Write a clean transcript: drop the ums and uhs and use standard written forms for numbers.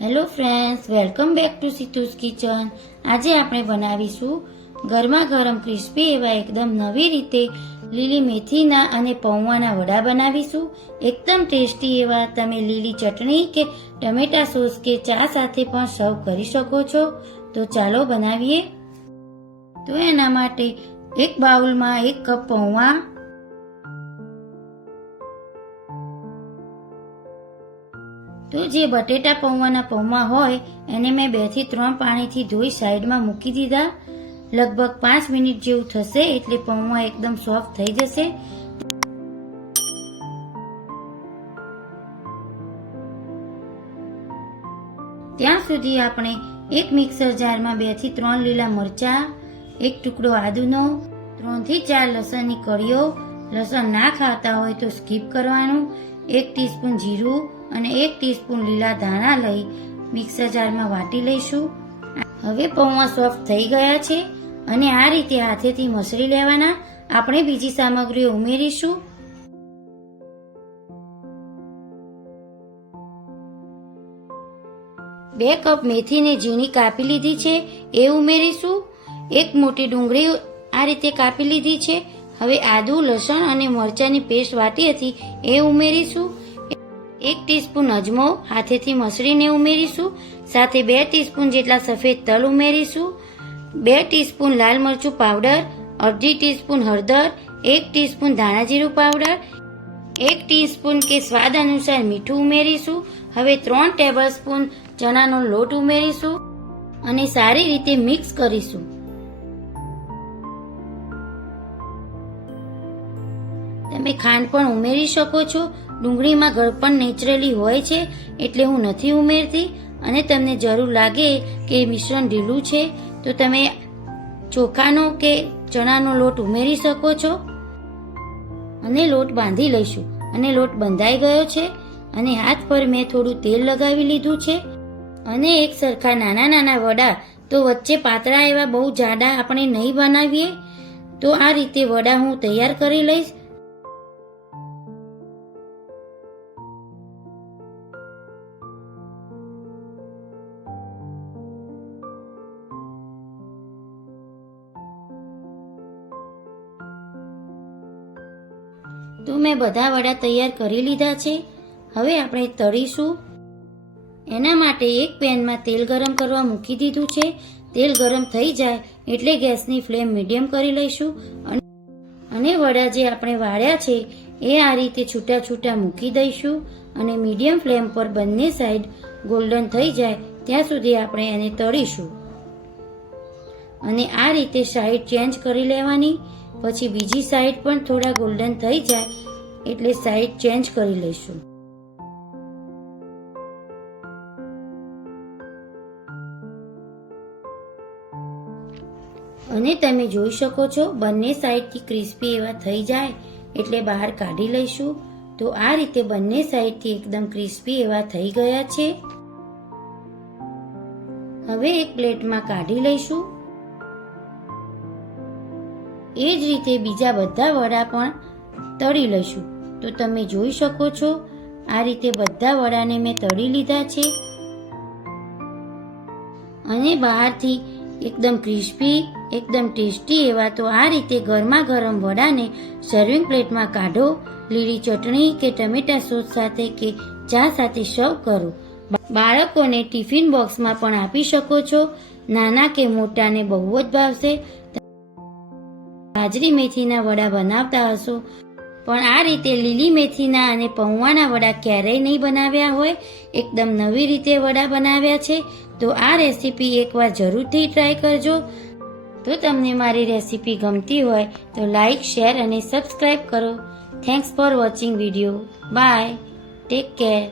Hello friends, welcome back to સીતુસ kitchen. આજે આપણે બનાવીશું ગરમા ગરમ ક્રિસ્પી એવા એકદમ નવી રીતે લીલી મેથીના અને પૌવાના વડા બનાવીશું। એકદમ ટેસ્ટી એવા તમે લીલી ચટણી કે ટમેટા સોસ કે ચા સાથે પણ સર્વ કરી શકો છો। તો ચાલો બનાવીએ। તો એના માટે એક બાઉલમાં 1 કપ પૌવા, તો જે બટેટા પૌવાના પૌવા હોય એને મેં 2 થી 3 પાણીથી ધોઈ સાઈડમાં મૂકી દીધા। લગભગ 5 મિનિટ જેવું થશે એટલે પૌવા એકદમ સોફ્ટ થઈ જશે। ત્યાં સુધી આપણે એક મિક્સર જારમાં 2 થી 3 લીલા મરચા, 1 ટુકડો આદુનો, 3 થી 4 લસણની કળીઓ, લસણ ના ખાતા હોય તો સ્કીપ કરવાનું, 1 ટીસ્પૂન જીરું અને 1 ટીસ્પૂન લીલા ધાણા લઈ મિક્સર જારમાં વાટી લઈશું। હવે પૌવા સોફ્ટ થઈ ગયા છે અને આ રીતે હાથેથી મસળી લેવાના। આપણે બીજી સામગ્રીઓ ઉમેરીશું। બે કપ મેથીને ઝીણી કાપી લીધી છે એ ઉમેરીશું। 1 મોટી ડુંગળી આ રીતે કાપી લીધી છે। હવે આદુ, લસણ અને મરચાની પેસ્ટ વાટી હતી એ ઉમેરીશું। 1 ટીસ્પૂન અજમો હાથેથી મસળીને ઉમેરીશું। સાથે 2 ટીસ્પૂન જેટલા સફેદ તલ ઉમેરીશું। 2 ટીસ્પૂન લાલ મરચું પાવડર, અડધી ટીસ્પૂન હળદર, 1 ટીસ્પૂન ધાણા જીરું પાવડર, 1 ટીસ્પૂન કે સ્વાદ અનુસાર મીઠું ઉમેરીશું। હવે 3 ટેબલસ્પૂન ચણાનો લોટ ઉમેરીશું અને સારી રીતે મિક્સ કરીશું। તમે ખાંડ પણ ઉમેરી શકો છો। ડુંગળીમાં ગળપણ નેચરલી હોય છે એટલે હું નથી ઉમેરતી। અને તમને જરૂર લાગે કે મિશ્રણ ઢીલું છે તો તમે ચોખાનો કે ચણાનો લોટ ઉમેરી શકો છો અને લોટ બાંધી લઈશું। અને લોટ બંધાઈ ગયો છે અને હાથ પર મેં થોડું તેલ લગાવી લીધું છે અને એક સરખા નાના નાના વડા, તો વચ્ચે પાતળા એવા બહુ જાડા આપણે નહીં બનાવીએ। તો આ રીતે વડા હું તૈયાર કરી લઈશ। તો મેં બધા વડા તૈયાર કરી લીધા છે। હવે આપણે તળીશું। એના માટે એક પેનમાં તેલ ગરમ કરવા મૂકી દીધું છે। તેલ ગરમ થઈ જાય એટલે ગેસની ફ્લેમ મીડિયમ કરી લઈશું અને વડા જે આપણે વાળ્યા છે એ આ રીતે છૂટા છૂટા મૂકી દઈશું અને મીડિયમ ફ્લેમ પર બંને સાઈડ ગોલ્ડન થઈ જાય ત્યાં સુધી આપણે એને તળીશું। અને આ રીતે સાઈડ ચેન્જ કરી લેવાની। પછી બીજી સાઈડ પણ થોડા ગોલ્ડન થઈ જાય એટલે સાઈડ ચેન્જ કરી લઈશું। અને તમે જોઈ શકો છો બંને સાઈડથી ક્રિસ્પી એવા થઈ જાય એટલે બહાર કાઢી લઈશું। તો આ રીતે બંને સાઈડથી એકદમ ક્રિસ્પી એવા થઈ ગયા છે। હવે એક પ્લેટમાં કાઢી લઈશું। એ જ રીતે બીજા બધા વડા પણ તળી લઈશું। તો તમે જોઈ શકો છો આ રીતે બધા વડાને મેં તળી લીધા છે અને બહારથી એકદમ ક્રિસ્પી, એકદમ ટેસ્ટી એવા। તો આ રીતે ગરમા ગરમ વડાને સર્વિંગ પ્લેટમાં કાઢો, લીલી ચટણી કે ટમેટા સોસ સાથે કે ચા સાથે સર્વ કરો। બાળકોને ટિફિન બોક્સમાં પણ આપી શકો છો। નાના કે મોટાને બહુ જ ભાવશે। બાજરી મેથીના વડા બનાવતા હશો પણ આ રીતે લીલી મેથીના અને પૌવાના વડા ક્યારેય નહીં બનાવ્યા હોય। એકદમ નવી રીતે વડા બનાવ્યા છે। તો આ રેસીપી એકવાર જરૂરથી ટ્રાય કરજો। તો તમને મારી રેસીપી ગમતી હોય તો લાઈક, શેર અને સબસ્ક્રાઈબ કરો। Thanks for watching video. Bye, take care.